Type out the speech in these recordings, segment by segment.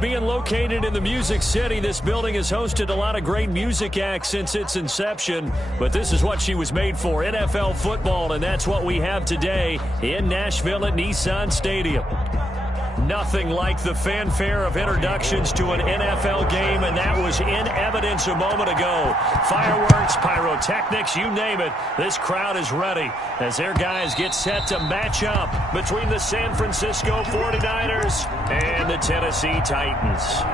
Being located in the Music City, this building has hosted a lot of great music acts since its inception, but this is what she was made for, NFL football, and that's what we have today in Nashville at Nissan Stadium. Nothing like the fanfare of introductions to an NFL game, and that was in evidence a moment ago. Fireworks, pyrotechnics, you name it. This crowd is ready as their guys get set to match up between the San Francisco 49ers and the Tennessee Titans.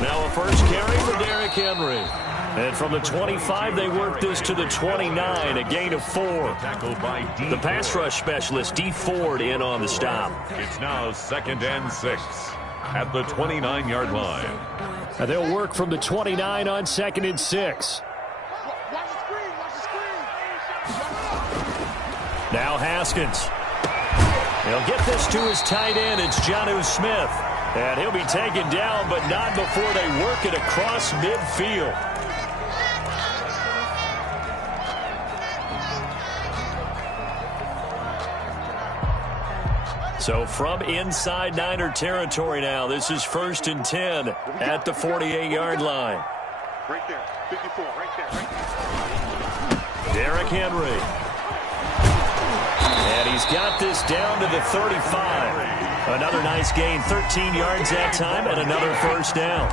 Now a first carry for Derrick Henry. And from the 25, they work this to the 29, a gain of 4. The pass rush specialist, D. Ford, in on the stop. It's now 2nd and 6 at the 29-yard line. And they'll work from the 29 on 2nd and 6. Now Haskins. He'll get this to his tight end. It's Jonnu Smith. And he'll be taken down, but not before they work it across midfield. So from inside Niner territory now, this is 1st and 10 at the 48-yard line. Right there, 54, right there. Derrick Henry. And he's got this down to the 35. Another nice gain, 13 yards that time, and another first down.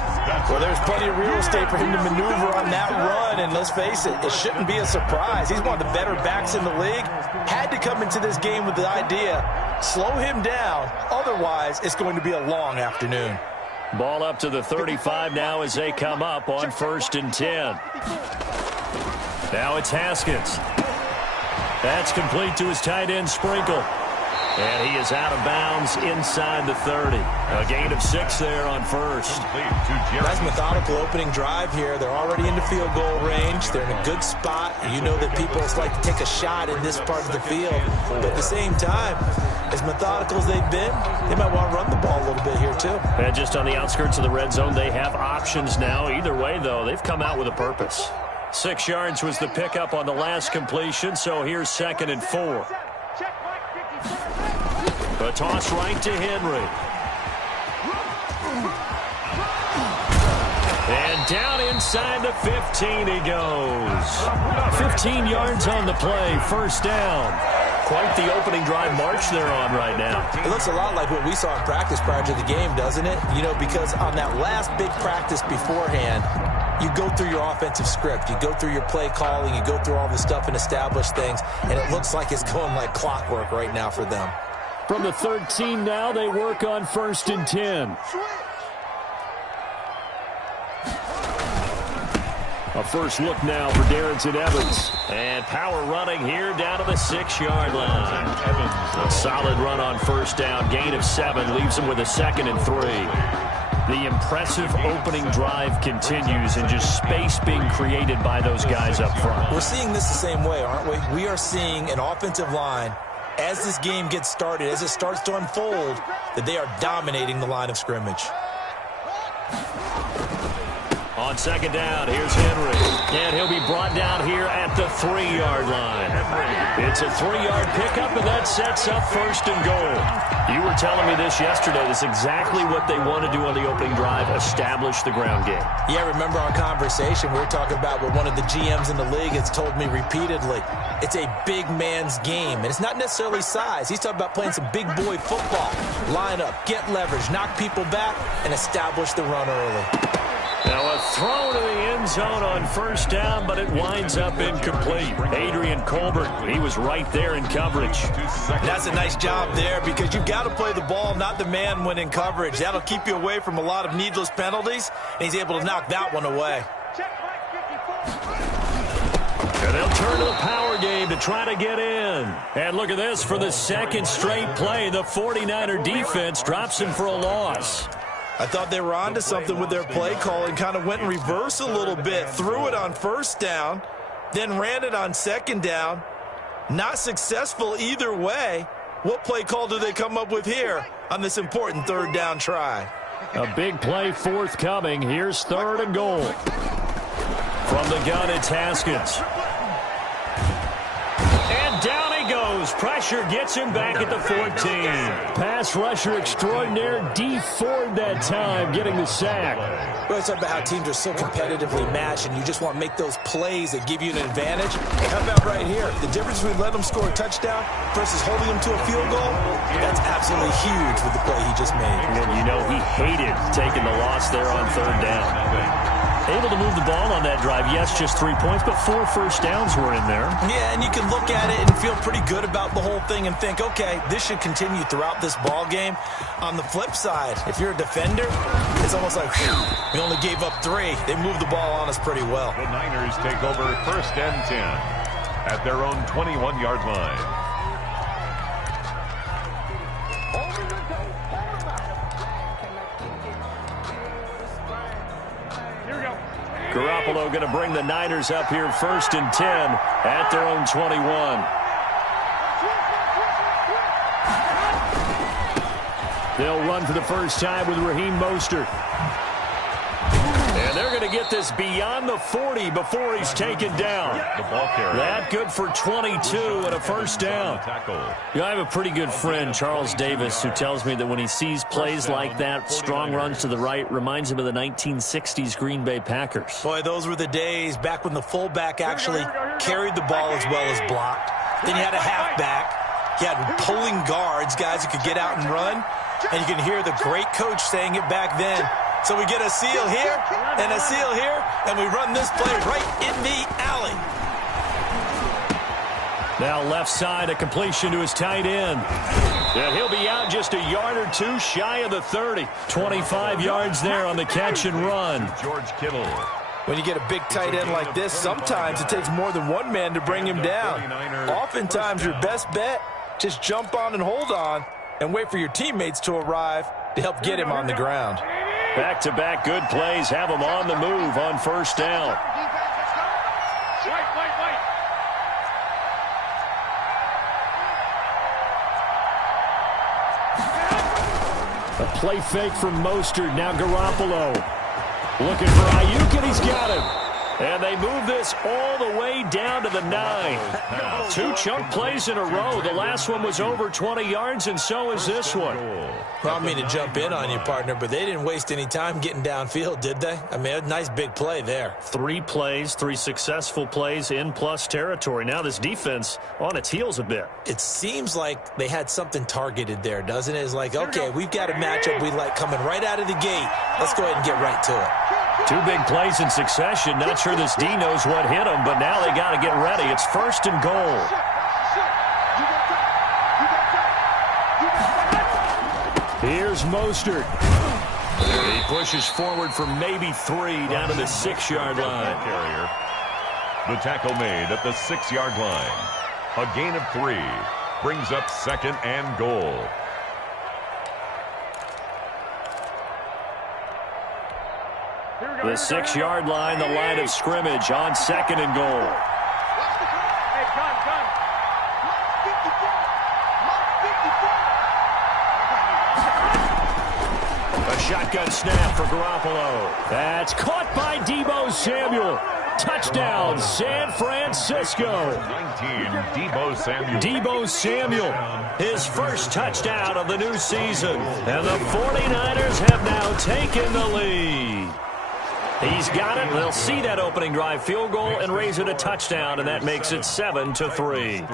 Well, there's plenty of real estate for him to maneuver on that run, and let's face it, it shouldn't be a surprise. He's one of the better backs in the league. Had to come into this game with the idea, slow him down, otherwise it's going to be a long afternoon. Ball up to the 35 now as they come up on 1st and 10. Now it's Haskins. That's complete to his tight end, Sprinkle. And he is out of bounds inside the 30. A gain of 6 there on first. Nice methodical opening drive here. They're already into field goal range. They're in a good spot. You know that people like to take a shot in this part of the field. But at the same time, as methodical as they've been, they might want to run the ball a little bit here too. And just on the outskirts of the red zone, they have options now. Either way, though, they've come out with a purpose. 6 yards was the pickup on the last completion, so here's 2nd and 4. A toss right to Henry. And down inside the 15 he goes. 15 yards on the play, first down. Quite the opening drive march they're on right now. It looks a lot like what we saw in practice prior to the game, doesn't it? You know, because on that last big practice beforehand, you go through your offensive script. You go through your play calling. You go through all the stuff and establish things. And it looks like it's going like clockwork right now for them. From the 13 now, they work on 1st and 10. A first look now for Darrington Evans. And power running here down to the 6-yard line. A solid run on first down. Gain of 7 leaves them with a 2nd and 3. The impressive opening drive continues and just space being created by those guys up front. We're seeing this the same way, aren't we? We are seeing an offensive line, as this game gets started, as it starts to unfold, that they are dominating the line of scrimmage. On 2nd down, here's Henry. And he'll be brought down here at the 3-yard line. It's a 3-yard pickup, and that sets up 1st and goal. You were telling me this yesterday. This is exactly what they want to do on the opening drive, establish the ground game. Yeah, remember our conversation. We were talking about what one of the GMs in the league has told me repeatedly. It's a big man's game, and it's not necessarily size. He's talking about playing some big boy football. Line up, get leverage, knock people back, and establish the run early. Now a throw to the end zone on 1st down, but it winds up incomplete. Adrian Colbert, he was right there in coverage. That's a nice job there because you've got to play the ball, not the man when in coverage. That'll keep you away from a lot of needless penalties, and he's able to knock that one away. And they'll turn to the power game to try to get in. And look at this, for the 2nd straight play, the 49er defense drops him for a loss. I thought they were onto something with their play call and kind of went in reverse a little bit. Threw it on 1st down, then ran it on 2nd down. Not successful either way. What play call do they come up with here on this important third down try? A big play forthcoming. Here's 3rd and goal. From the gun, it's Haskins. And down he goes. Pressure gets him back at the 14. Pass rusher extraordinaire, D Ford that time, getting the sack. Well, it's about how teams are so competitively matched, and you just want to make those plays that give you an advantage. How about right here? The difference between letting them score a touchdown versus holding them to a field goal, that's absolutely huge with the play he just made. And you know he hated taking the loss there on 3rd down. Able to move the ball on that drive. Yes, just 3 points, but 4 first downs were in there. Yeah, and you can look at it and feel pretty good about the whole thing and think, okay, this should continue throughout this ball game. On the flip side, if you're a defender, it's almost like, whew, we only gave up 3. They moved the ball on us pretty well. The Niners take over 1st and 10 at their own 21-yard line. Garoppolo going to bring the Niners up here 1st and 10 at their own 21. They'll run for the first time with Raheem Mostert. And they're going to get this beyond the 40 before he's taken down. The ball carrier. That good for 22 and a first down. You know, I have a pretty good friend, Charles Davis, who tells me that when he sees plays like that, strong runs to the right, reminds him of the 1960s Green Bay Packers. Boy, those were the days back when the fullback actually carried the ball as well as blocked. Then you had a halfback. You had pulling guards, guys who could get out and run. And you can hear the great coach saying it back then. So we get a seal here and a seal here, and we run this play right in the alley. Now left side, a completion to his tight end. And he'll be out just a yard or 2 shy of the 30. 25 yards there on the catch and run. George Kittle. When you get a big tight end like this, sometimes it takes more than one man to bring him down. Oftentimes your best bet, just jump on and hold on and wait for your teammates to arrive to help get him on the ground. Back-to-back good plays have him on the move on 1st down. A play fake from Mostert. Now Garoppolo looking for Ayuk, and he's got him. And they move this all the way down to the 9. 2 chunk plays in a row. The last one was over 20 yards, and so is this one. Well, I mean to jump in on you, partner, but they didn't waste any time getting downfield, did they? I mean, a nice big play there. 3 plays, 3 successful plays in plus territory. Now this defense on its heels a bit. It seems like they had something targeted there, doesn't it? It's like, okay, we've got a matchup we like coming right out of the gate. Let's go ahead and get right to it. 2 big plays in succession. Not sure this D knows what hit him, but now they got to get ready. It's 1st and goal. Here's Mostert. He pushes forward for maybe 3 down to the 6-yard line. Carrier. The tackle made at the 6-yard line. A gain of 3 brings up 2nd and goal. The 6-yard line, the line of scrimmage on 2nd and goal. A shotgun snap for Garoppolo. That's caught by Deebo Samuel. Touchdown, San Francisco. 19, Deebo Samuel. Deebo Samuel, his first touchdown of the new season. And the 49ers have now taken the lead. He's got it. They'll see that opening drive field goal and raise it a touchdown, and that makes it 7-3.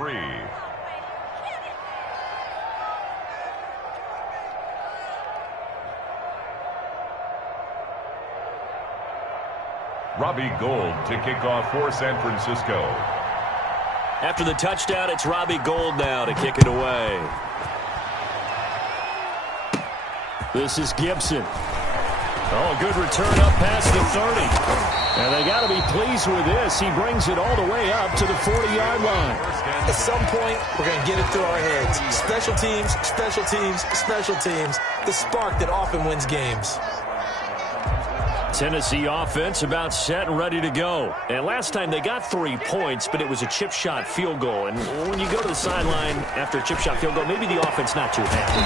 Robbie Gould to kick off for San Francisco. After the touchdown, it's Robbie Gould now to kick it away. This is Gibson. Oh, good return up past the 30. And they got to be pleased with this. He brings it all the way up to the 40-yard line. At some point, we're going to get it through our heads. Special teams, special teams, special teams. The spark that often wins games. Tennessee offense about set and ready to go. And last time they got 3 points, but it was a chip shot field goal. And when you go to the sideline after a chip shot field goal, maybe the offense not too happy.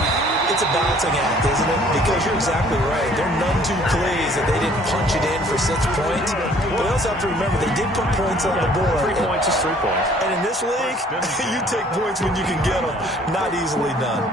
It's a balancing act, isn't it? Because you're exactly right. They're none too pleased that they didn't punch it in for 6 points. But I also have to remember they did put points on the board. 3 points is 3 points. And in this league, you take points when you can get them. Not easily done.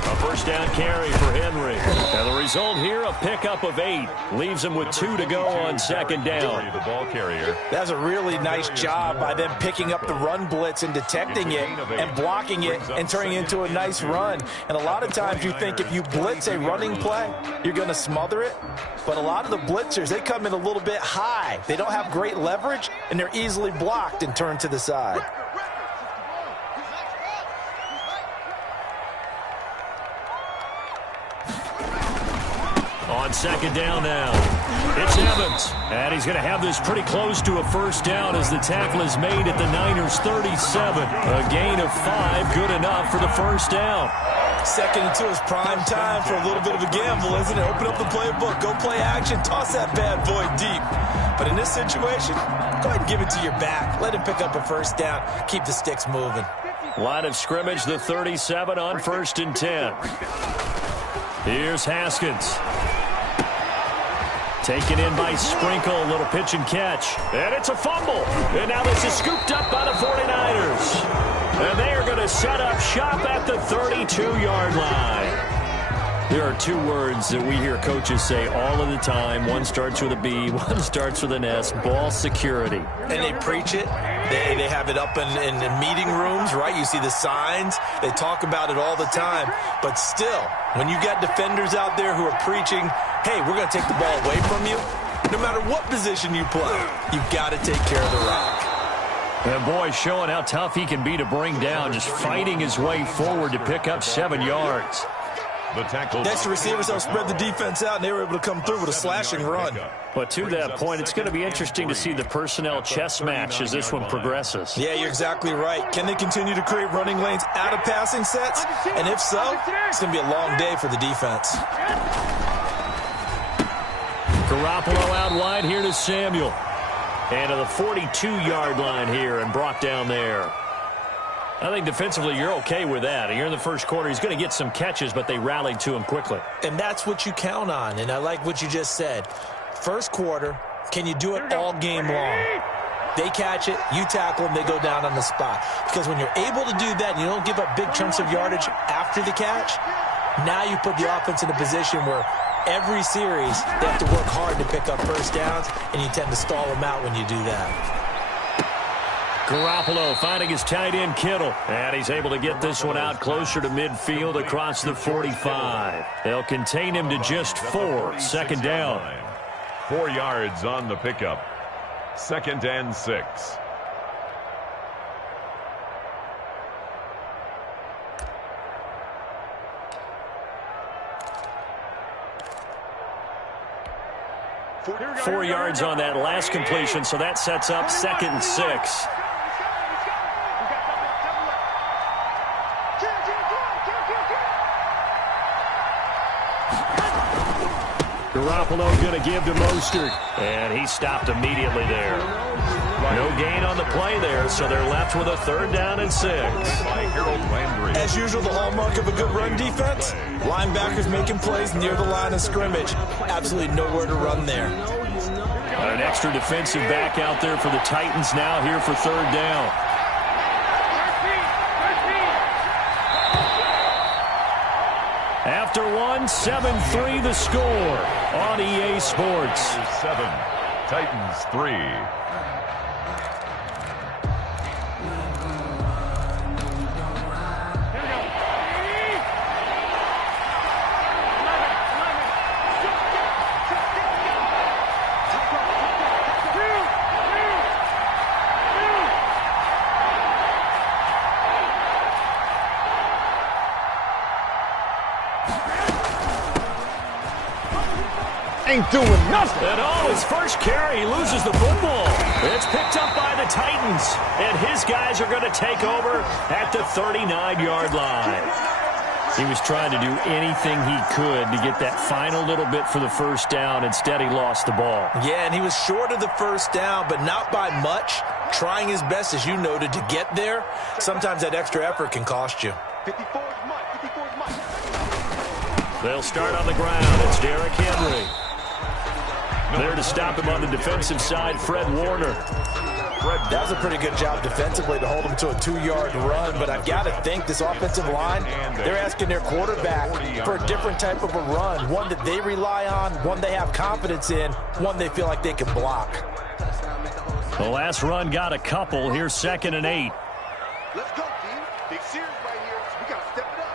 A first down carry for Henry. And the result here, a pickup of 8. Leaves him with 2 to go on second down. The ball carrier. That's a really nice job by them picking up the run blitz and detecting it and blocking it and turning it into a nice run. And a lot of times you think if you blitz a running play, you're going to smother it. But a lot of the blitzers, they come in a little bit high. They don't have great leverage, and they're easily blocked and turned to the side. On second down now, it's Evans. And he's going to have this pretty close to a first down as the tackle is made at the Niners' 37. A gain of 5, good enough for the first down. Second and 2 is prime time for a little bit of a gamble, isn't it? Open up the playbook, go play action, toss that bad boy deep. But in this situation, go ahead and give it to your back. Let him pick up a first down. Keep the sticks moving. Line of scrimmage, the 37 on 1st and 10. Here's Haskins. Taken in by Sprinkle, a little pitch and catch. And it's a fumble. And now this is scooped up by the 49ers. And they are going to set up shop at the 32-yard line. There are 2 words that we hear coaches say all of the time. One starts with a B, one starts with an S, ball security. And they preach it. They have it up in meeting rooms, right? You see the signs. They talk about it all the time. But still, when you got defenders out there who are preaching, hey, we're going to take the ball away from you, no matter what position you play, you've got to take care of the rock. And boy, showing how tough he can be to bring down, just fighting his way forward to pick up 7 yards. The tackle. Next, the receivers don't spread the defense out, and they were able to come through with a slashing run. But to that point, it's going to be interesting to see the personnel chess match as this one progresses. Yeah, you're exactly right. Can they continue to create running lanes out of passing sets? And if so, it's going to be a long day for the defense. Garoppolo out wide here to Samuel. And to the 42-yard line here and brought down there. I think defensively you're okay with that. You're in the first quarter. He's going to get some catches, but they rallied to him quickly. And that's what you count on, and I like what you just said. First quarter, can you do it all game long? They catch it, you tackle them, they go down on the spot. Because when you're able to do that and you don't give up big chunks of yardage after the catch, now you put the offense in a position where every series they have to work hard to pick up first downs, and you tend to stall them out when you do that. Garoppolo finding his tight end Kittle. And he's able to get this one out closer to midfield across the 45. They'll contain him to just 4. Second down. 4 yards on the pickup. 2nd and 6. Four yards on that last completion, so that sets up 2nd and 6. Garoppolo going to give to Mostert, and he stopped immediately there. No gain on the play there, so they're left with a 3rd down and 6. As usual, the hallmark of a good run defense, linebackers making plays near the line of scrimmage. Absolutely nowhere to run there. An extra defensive back out there for the Titans now here for 3rd down. After one, 7-3 the score on EA Sports. 7, Titans 3. ain't doing nothing. And on his first carry, he loses the football. It's picked up by the Titans, and his guys are going to take over at the 39-yard line. He was trying to do anything he could to get that final little bit for the first down. Instead, he lost the ball. Yeah, and he was short of the first down, but not by much. Trying his best, as you noted, to get there. Sometimes that extra effort can cost you. 54 is mine. 54 is mine. They'll start on the ground. It's Derrick Henry. There to stop him on the defensive side, Fred Warner. That was a pretty good job defensively to hold him to a 2-yard run, but I've got to think this offensive line, they're asking their quarterback for a different type of a run, one that they rely on, one they have confidence in, one they feel like they can block. The last run got a couple. Here's 2nd and 8. Let's go, team. Big series right here. We got to step it up.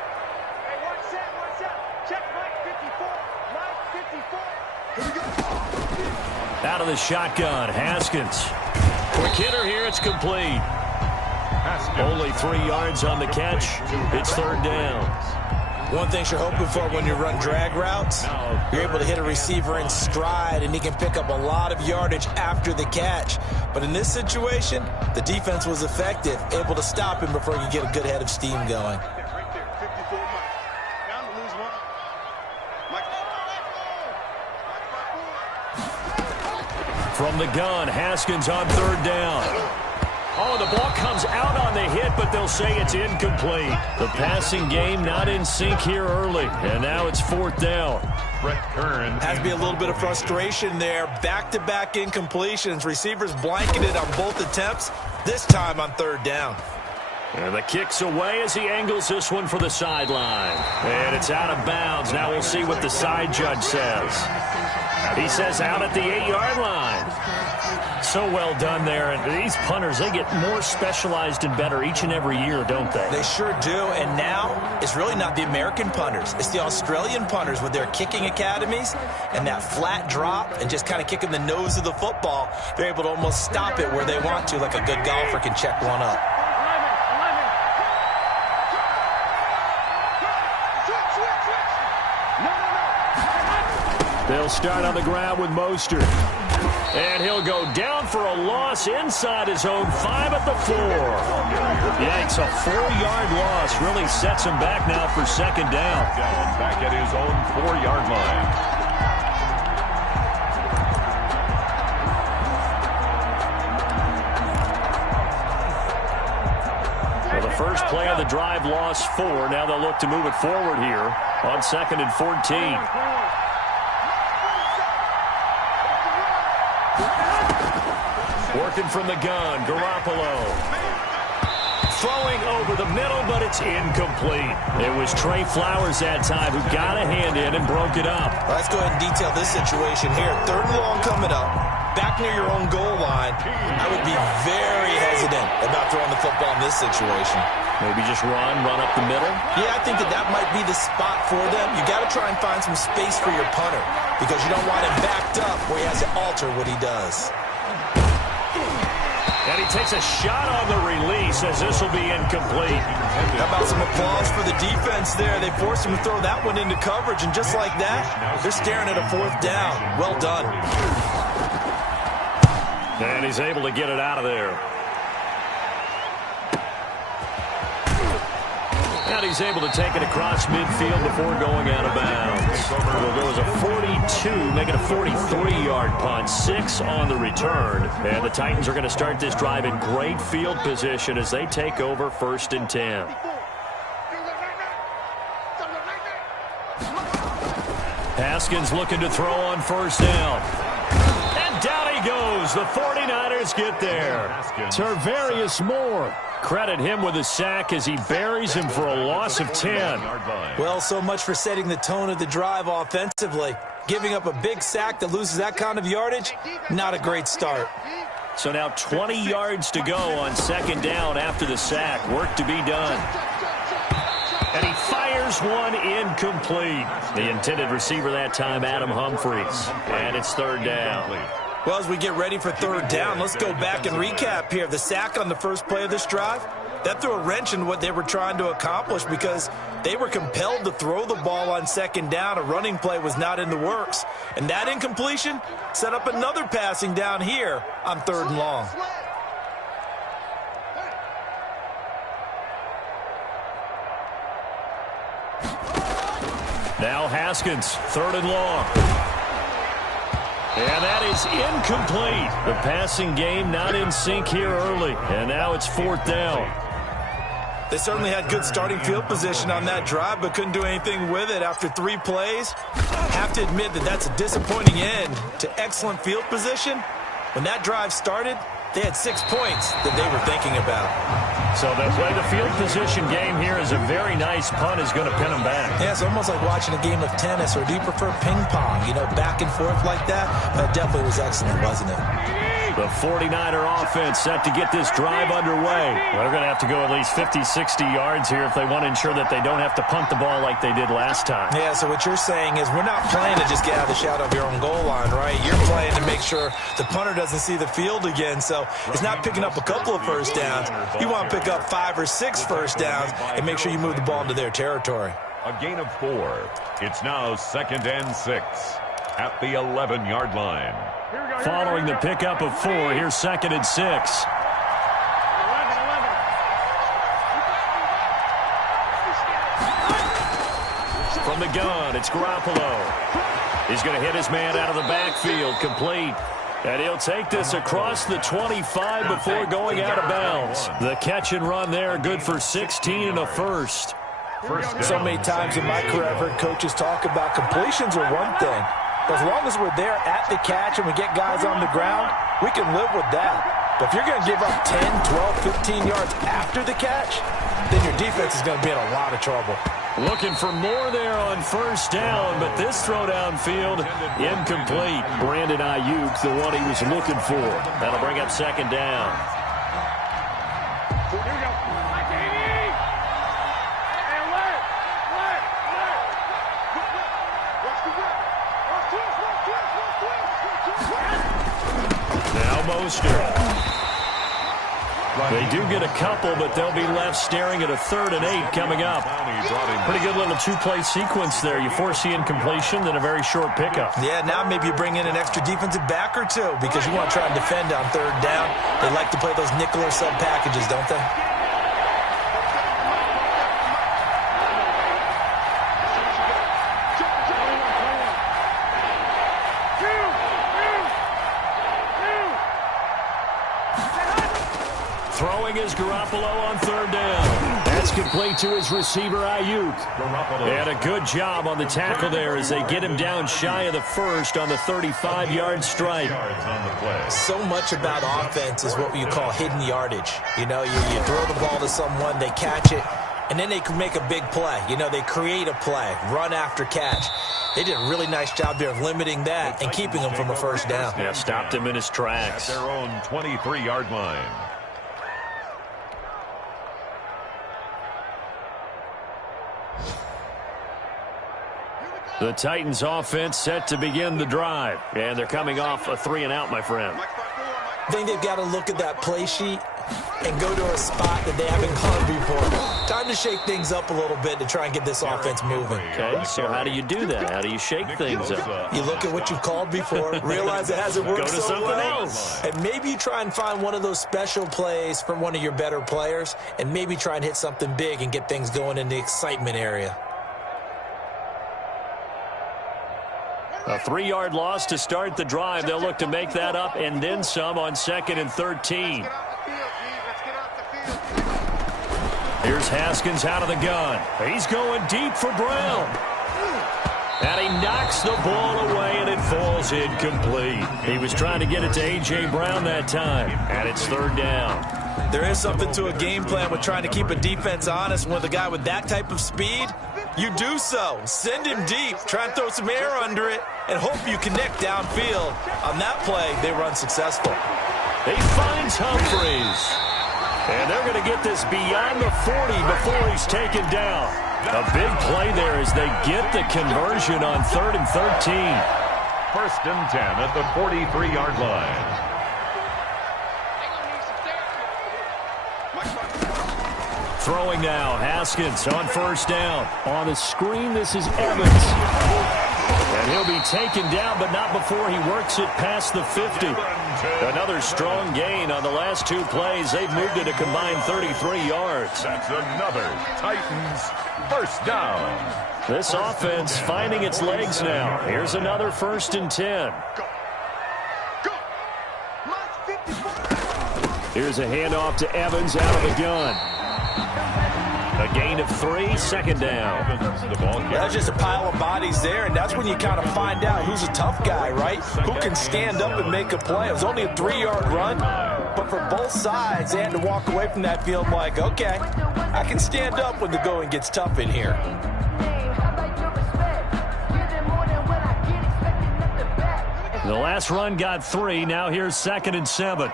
Hey, watch that. Check Mike 54. Mike 54. Here we go. Out of the shotgun, Haskins. Quick hitter here, it's complete. Only 3 yards on the catch. It's 3rd down. One thing you're hoping for when you run drag routes, you're able to hit a receiver in stride, and he can pick up a lot of yardage after the catch. But in this situation, the defense was effective, able to stop him before you get a good head of steam going. Right there. 54 Mike. Down to lose one. Mike. From the gun, Haskins on 3rd down. Oh, the ball comes out on the hit, but they'll say it's incomplete. The passing game not in sync here early, and now it's 4th down. Has to be a little bit of frustration there. Back-to-back incompletions. Receivers blanketed on both attempts, this time on 3rd down. And the kick's away as he angles this one for the sideline. And it's out of bounds. Now we'll see what the side judge says. He says out at the 8-yard line. So well done there. And these punters, they get more specialized and better each and every year, don't they? They sure do. And now it's really not the American punters. It's the Australian punters with their kicking academies and that flat drop and just kind of kicking the nose of the football. They're able to almost stop it where they want to, like a good golfer can check one up. They'll start on the ground with Mostert. And he'll go down for a loss inside his own 5 at the 4. Yikes, a 4-yard loss really sets him back now for 2nd down. Back at his own 4-yard line. Well, the first play of the drive lost 4. Now they'll look to move it forward here on 2nd and 14. Working from the gun, Garoppolo. Throwing over the middle, but it's incomplete. It was Trey Flowers that time who got a hand in and broke it up. Well, let's go ahead and detail this situation here. 3rd and long coming up. Back near your own goal line. I would be very hesitant about throwing the football in this situation. Maybe just run up the middle? Yeah, I think that might be the spot for them. You got to try and find some space for your punter because you don't want him backed up where he has to alter what he does. And he takes a shot on the release as this will be incomplete. How about some applause for the defense there? They forced him to throw that one into coverage, and just like that, they're staring at a 4th down. Well done. And he's able to get it out of there. And he's able to take it across midfield before going out of bounds. Well, there was a 42, making a 43-yard punt, 6 on the return. And the Titans are going to start this drive in great field position as they take over 1st and 10. Haskins looking to throw on 1st down. And down he goes. The 49ers get there. Tarvarius Moore. Credit him with a sack as he buries him for a loss of 10. Well, so much for setting the tone of the drive offensively. Giving up a big sack that loses that kind of yardage, not a great start. So now 20 yards to go on 2nd down after the sack. Work to be done. And he fires one incomplete. The intended receiver that time, Adam Humphries. And it's 3rd down. Well, as we get ready for 3rd down, let's go back and recap here. The sack on the first play of this drive, that threw a wrench in what they were trying to accomplish because they were compelled to throw the ball on second down. A running play was not in the works. And that incompletion set up another passing down here on 3rd and long. Now Haskins, 3rd and long. And that is incomplete. The passing game not in sync here early. And now it's 4th down. They certainly had good starting field position on that drive, but couldn't do anything with it after 3 plays. Have to admit that that's a disappointing end to excellent field position. When that drive started, they had 6 points that they were thinking about. So they'll play the field position game here as a very nice punt is going to pin them back. Yeah, it's almost like watching a game of tennis, or do you prefer ping pong? You know, back and forth like that? That definitely was excellent, wasn't it? The 49er offense set to get this drive underway. They're going to have to go at least 50, 60 yards here if they want to ensure that they don't have to punt the ball like they did last time. Yeah, so what you're saying is we're not playing to just get out of the shadow of your own goal line, right? You're playing to make sure the punter doesn't see the field again. So it's not picking up a couple of first downs. You want to pick up 5 or 6 first downs and make sure you move the ball into their territory. A gain of 4. It's now 2nd and 6 at the 11-yard line. Following the pickup of 4, here's 2nd and 6. 11. From the gun, it's Garoppolo. He's going to hit his man out of the backfield, complete. And he'll take this across the 25 before going out of bounds. The catch and run there, good for 16 and a first. So many times in my career, I've heard coaches talk about completions are one thing. But as long as we're there at the catch and we get guys on the ground, we can live with that. But if you're going to give up 10, 12, 15 yards after the catch, then your defense is going to be in a lot of trouble. Looking for more there on first down, but this throw downfield, incomplete. Brandon Ayuk, the one he was looking for. That'll bring up 2nd down. Here we go. And left. Now Mostert. They do get a couple, but they'll be left staring at a 3rd and 8 coming up. Pretty good little 2-play sequence there. You force the incompletion, then a very short pickup. Yeah, now maybe you bring in an extra defensive back or two because you want to try and defend on 3rd down. They like to play those nickel or sub packages, don't they? Throwing is Garoppolo on 3rd down. That's complete to his receiver, Ayuk. And a good job on the tackle there as they get him down shy of the first on the 35-yard strike. So much about offense is what you call hidden yardage. You know, you throw the ball to someone, they catch it, and then they can make a big play. You know, they create a play, run after catch. They did a really nice job there of limiting that and keeping him from a first down. Yeah, stopped him in his tracks. At their own 23-yard line. The Titans offense set to begin the drive. And they're coming off a 3-and-out, my friend. I think they've got to look at that play sheet and go to a spot that they haven't gone before. Time to shake things up a little bit to try and get this offense moving. Okay, so how do you do that? How do you shake things up? You look at what you've called before, realize it hasn't worked Go to so something well, else. and maybe you try and find one of those special plays from one of your better players, and maybe try and hit something big and get things going in the excitement area. A 3-yard loss to start the drive. They'll look to make that up and then some on 2nd and 13. Here's Haskins out of the gun. He's going deep for Brown. And he knocks the ball away, and it falls incomplete. He was trying to get it to A.J. Brown that time, and it's 3rd down. There is something to a game plan with trying to keep a defense honest. With a guy with that type of speed, you do so. Send him deep, try and throw some air under it, and hope you connect downfield. On that play, they were unsuccessful. He finds Humphreys. And they're going to get this beyond the 40 before he's taken down. A big play there as they get the conversion on 3rd and 13. 1st and 10 at the 43-yard line. Throwing now, Haskins on first down. On the screen, this is Evans. And he'll be taken down, but not before he works it past the 50. Another strong gain on the last two plays. They've moved it a combined 33 yards. That's another Titans first down. This offense finding its legs now. Here's another 1st and 10. Here's a handoff to Evans out of the gun. A gain of 3, 2nd down. That's just a pile of bodies there, and that's when you kind of find out who's a tough guy, right? Who can stand up and make a play. It was only a 3-yard run, but for both sides, they had to walk away from that field like, okay, I can stand up when the going gets tough in here. The last run got 3. Now here's 2nd and 7.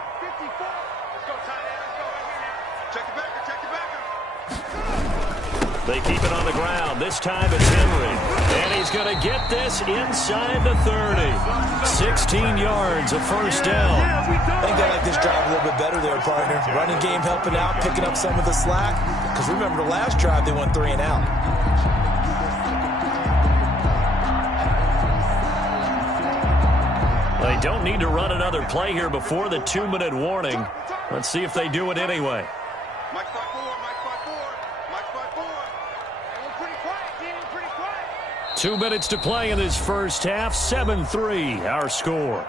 They keep it on the ground. This time it's Henry. And he's going to get this inside the 30. 16 yards, a first down. I think they like this drive a little bit better there, partner. Running game helping out, picking up some of the slack. Because remember the last drive, they went 3 and out. They don't need to run another play here before the 2-minute warning. Let's see if they do it anyway. 2 minutes to play in this first half. 7-3, our score.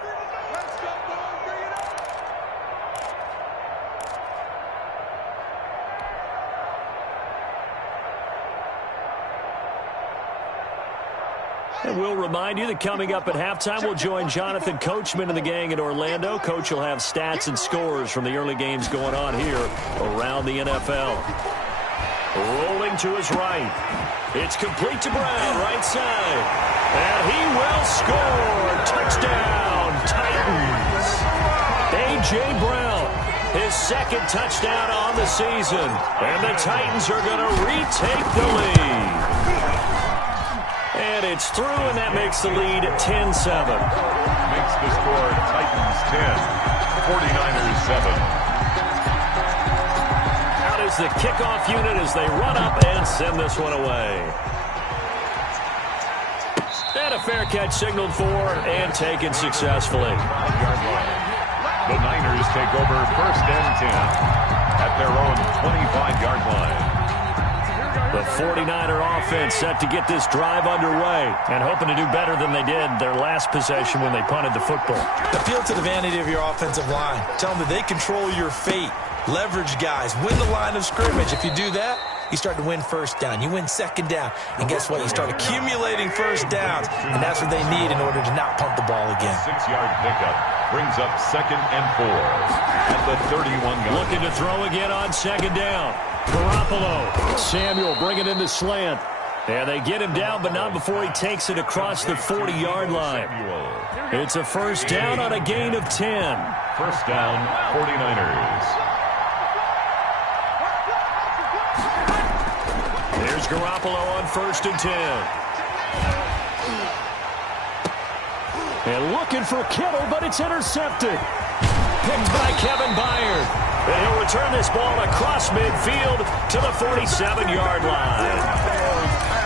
And we'll remind you that coming up at halftime, we'll join Jonathan Coachman and the gang in Orlando. Coach will have stats and scores from the early games going on here around the NFL. Rolling to his right. It's complete to Brown, right side. And he will score. Touchdown, Titans. A.J. Brown, his 2nd touchdown on the season. And the Titans are going to retake the lead. And it's through, and that makes the lead 10-7. Makes the score Titans 10, 49ers 7. Out is the kickoff unit as they run up and send this one away. And a fair catch signaled for and taken successfully. The Niners take over 1st and 10 at their own 25-yard line. The 49er offense set to get this drive underway and hoping to do better than they did their last possession when they punted the football. Appeal to the vanity of your offensive line. Tell them that they control your fate. Leverage guys. Win the line of scrimmage. If you do that, you start to win 1st down. You win 2nd down. And guess what? You start accumulating 1st downs. And that's what they need in order to not punt the ball again. 6-yard pickup brings up 2nd and 4 at the 31-yard. Looking to throw again on 2nd down. Garoppolo. Samuel bringing in the slant. And they get him down, but not before he takes it across the 40-yard line. It's a 1st down on a gain of 10. 1st down, 49ers. There's Garoppolo on 1st and 10. And looking for Kittle, but it's intercepted. Picked by Kevin Byard. And he'll return this ball across midfield to the 47-yard line.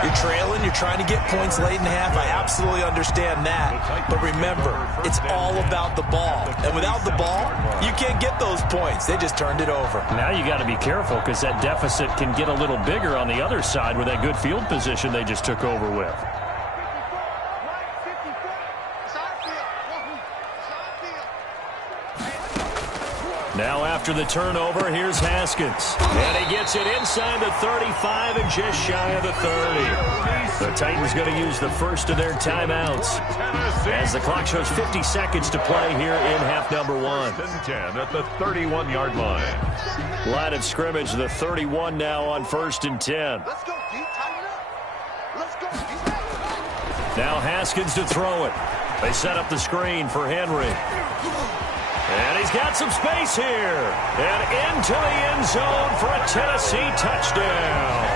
You're trailing, you're trying to get points late in the half. I absolutely understand that. But remember, it's all about the ball. And without the ball, you can't get those points. They just turned it over. Now you got to be careful because that deficit can get a little bigger on the other side with that good field position they just took over with. Now after the turnover, here's Haskins. And he gets it inside the 35 and just shy of the 30. The Titans going to use the first of their timeouts as the clock shows 50 seconds to play here in half number 1. 10 at the 31-yard line. Line of scrimmage, the 31 now on 1st and 10. Let's go, D. Tighten up. Let's go, D. Now Haskins to throw it. They set up the screen for Henry. And he's got some space here. And into the end zone for a Tennessee touchdown.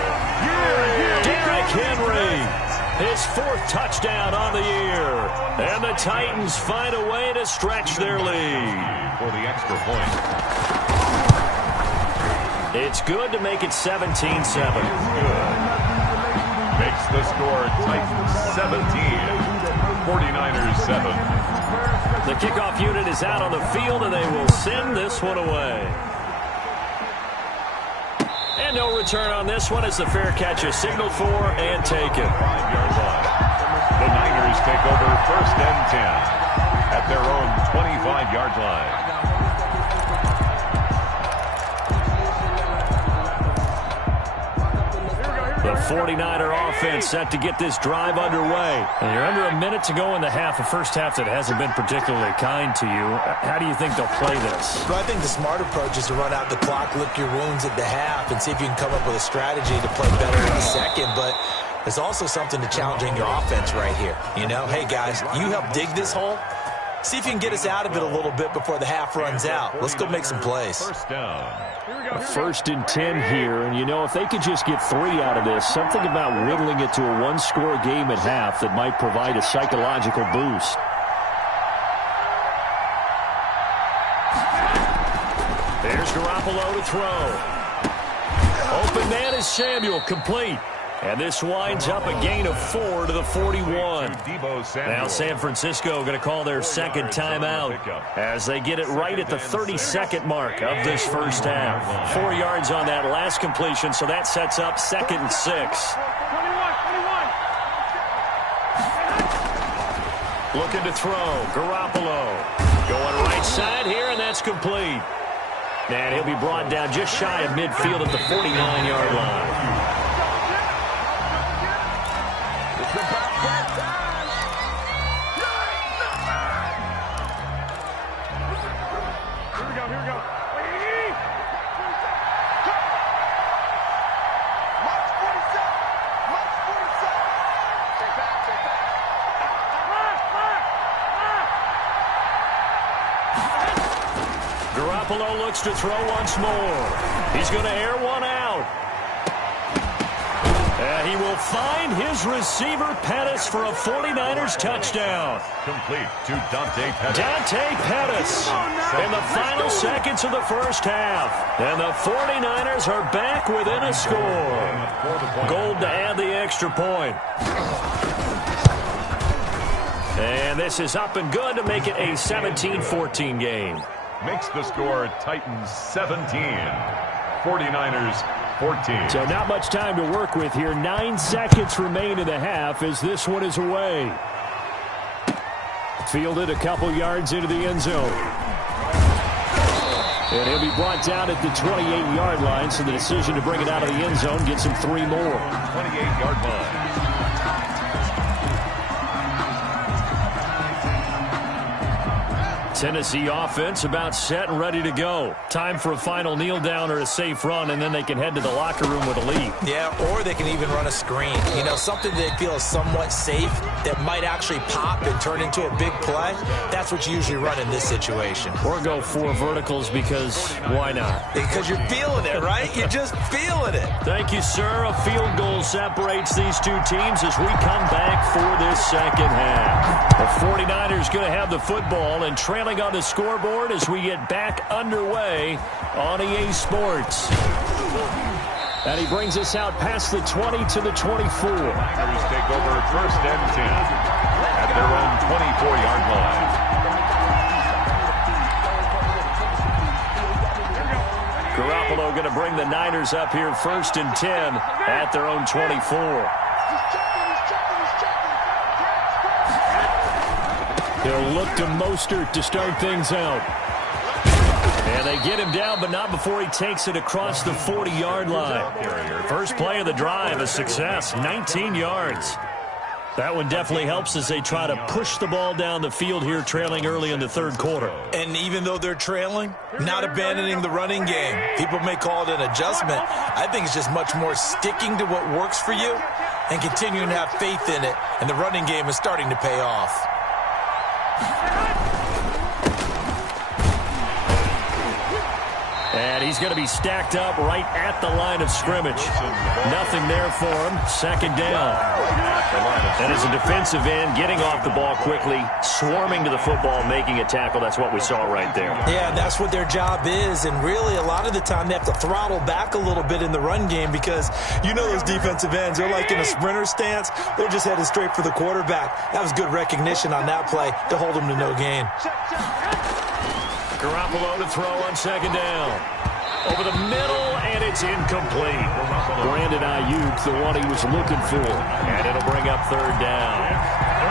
Derrick Henry, his 4th touchdown on the year. And the Titans find a way to stretch their lead. For the extra point. It's good to make it 17-7. Good. Makes the score Titans 17, 49ers 7. The kickoff unit is out on the field, and they will send this one away. And no return on this one as the fair catch is signaled for and taken. 5-yard line. The Niners take over 1st and 10 at their own 25-yard line. The 49er offense set to get this drive underway. And you're under a minute to go in the half, a first half that hasn't been particularly kind to you. How do you think they'll play this? Well, I think the smart approach is to run out the clock, lick your wounds at the half, and see if you can come up with a strategy to play better in the second. But there's also something to challenging your offense right here. You know, hey, guys, you help dig this hole. See if you can get us out of it a little bit before the half runs out. Let's go make some plays. First down. A 1st and 10 here, and you know, if they could just get 3 out of this, something about whittling it to a one-score game at half that might provide a psychological boost. There's Garoppolo to throw. Open man is Samuel, complete. And this winds up a gain of 4 to the 41. Now San Francisco going to call their second timeout as they get it right at the 32nd mark of this first half. 4 yards on that last completion, so that sets up 2nd and 6. Looking to throw, Garoppolo. Going right side here, and that's complete. And he'll be brought down just shy of midfield at the 49-yard line. Garoppolo looks to throw once more. He's going to air one out. And he will find his receiver, Pettis, for a 49ers touchdown. Complete to Dante Pettis. Dante Pettis in the final seconds of the first half. And the 49ers are back within a score. Gold to add the extra point. And this is up and good to make it a 17-14 game. Makes the score Titans 17, 49ers 14. So not much time to work with here. 9 seconds remain in the half as this one is away. Fielded a couple yards into the end zone. And he'll be brought down at the 28-yard line, so the decision to bring it out of the end zone gets him 3 more. 28-yard line. Tennessee offense about set and ready to go. Time for a final kneel down or a safe run, and then they can head to the locker room with a lead. Yeah, or they can even run a screen. You know, something they feel is somewhat safe that might actually pop and turn into a big play. That's what you usually run in this situation. Or go 4 verticals because why not? Because you're feeling it, right? You're just feeling it. Thank you, sir. A field goal separates these two teams as we come back for this second half. The 49ers going to have the football and trailing on the scoreboard as we get back underway on EA Sports. And he brings us out past the 20 to the 24. Niners take over 1st and 10 at their own 24-yard line. Garoppolo going to bring the Niners up here 1st and 10 at their own 24. They'll look to Mostert to start things out. And they get him down, but not before he takes it across the 40-yard line. First play of the drive, a success, 19 yards. That one definitely helps as they try to push the ball down the field here, trailing early in the 3rd quarter. And even though they're trailing, not abandoning the running game. People may call it an adjustment. I think it's just much more sticking to what works for you and continuing to have faith in it. And the running game is starting to pay off. And he's going to be stacked up right at the line of scrimmage. Nothing there for him. Second down. And as a defensive end, getting off the ball quickly, swarming to the football, making a tackle. That's what we saw right there. Yeah, that's what their job is. And really, a lot of the time, they have to throttle back a little bit in the run game because you know those defensive ends. They're like in a sprinter stance. They're just headed straight for the quarterback. That was good recognition on that play to hold them to no gain. Garoppolo to throw on second down. Over the middle, and it's incomplete. Brandon Ayuk, the one he was looking for. And it'll bring up third down.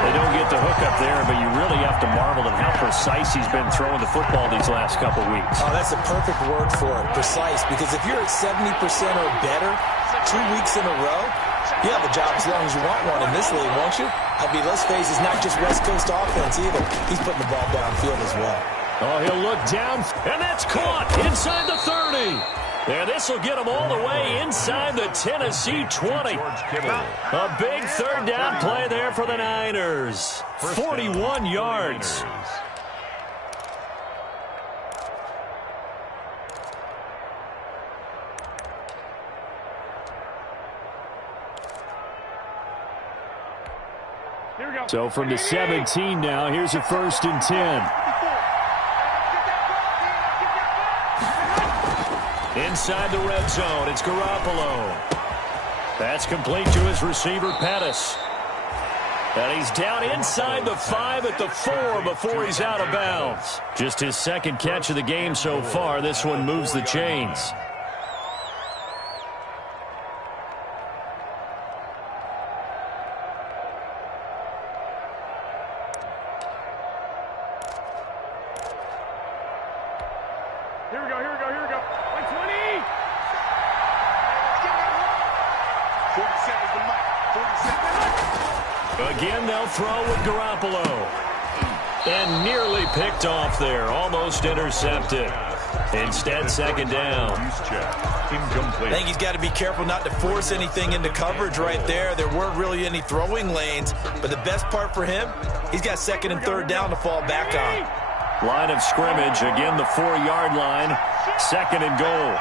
They don't get the hook up there, but you really have to marvel at how precise he's been throwing the football these last couple weeks. Oh, that's the perfect word for it, precise. Because if you're at 70% or better 2 weeks in a row, you have a job as long as you want one in this league, won't you? I mean, let's face it, it's not just West Coast offense either. He's putting the ball downfield as well. Oh, he'll look down, and that's caught inside the 30. And this will get him all the way inside the Tennessee 20. A big third down play there for the Niners. 41 yards. So from the 17 now, here's a 1st and 10. Inside the red zone, it's Garoppolo. That's complete to his receiver, Pettis. And he's down inside the 5 at the 4 before he's out of bounds. Just his second catch of the game so far. This one moves the chains. Here we go. 120. 47 is the mic. 47. Again, they'll throw with Garoppolo. And nearly picked off there. Almost intercepted. Instead, second down. Incomplete. I think he's got to be careful not to force anything into coverage right there. There weren't really any throwing lanes. But the best part for him, he's got second and third down to fall back on. Line of scrimmage, again the 4-yard line. Second and goal.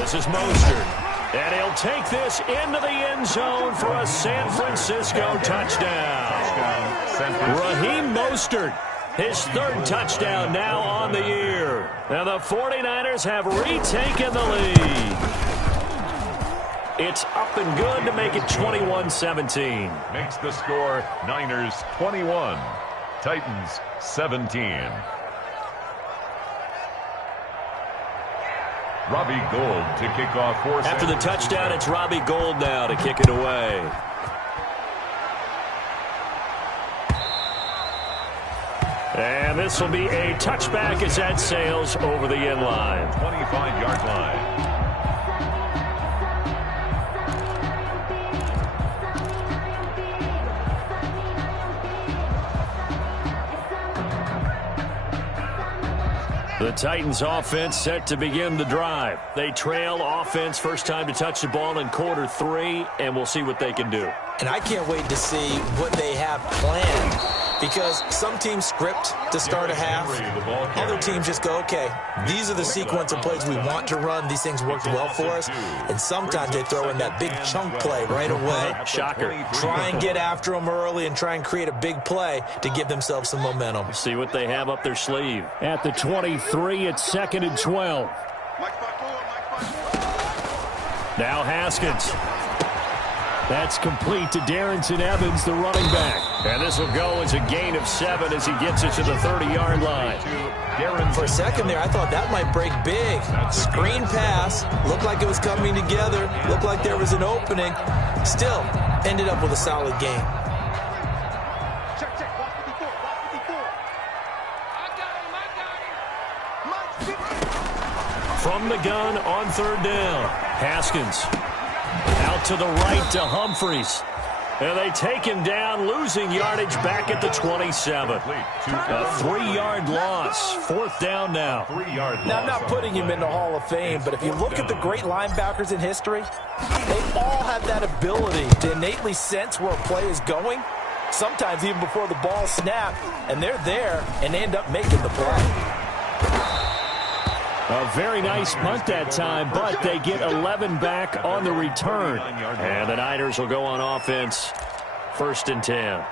This is Mostert. And he'll take this into the end zone for a San Francisco touchdown. Raheem Mostert, his 3rd touchdown now on the year. And the 49ers have retaken the lead. It's up and good to make it 21-17. Makes the score Niners 21, Titans 17. Robbie Gould to kick off for After the touchdown, it's Robbie Gould now to kick it away. And this will be a touchback as that sails over the end line. 25-yard line. The Titans offense set to begin the drive. They trail offense first time to touch the ball in quarter 3, and we'll see what they can do. And I can't wait to see what they have planned. Because some teams script to start a half. Other teams just go, okay, these are the sequence of plays we want to run. These things worked well for us. And sometimes they throw in that big chunk play right away. Shocker. Try and get after them early and try and create a big play to give themselves some momentum. See what they have up their sleeve. At the 23, it's 2nd and 12. Now Haskins. That's complete to Darrington Evans, the running back. And this will go as a gain of 7 as he gets it to the 30-yard line. For a second there, I thought that might break big. Screen pass. Looked like it was coming together. Looked like there was an opening. Still, ended up with a solid game. Check. Watch 54. I got him. From the gun on 3rd down. Haskins. Out to the right to Humphreys. And they take him down, losing yardage back at the 27. A 3-yard loss. 4th down now. Now, I'm not putting him in the Hall of Fame, but if you look at the great linebackers in history, they all have that ability to innately sense where a play is going sometimes even before the ball snapped, and they're there, and they end up making the play. A very nice punt that time, but they get 11 back on the return. And the Niners will go on offense, 1st and 10.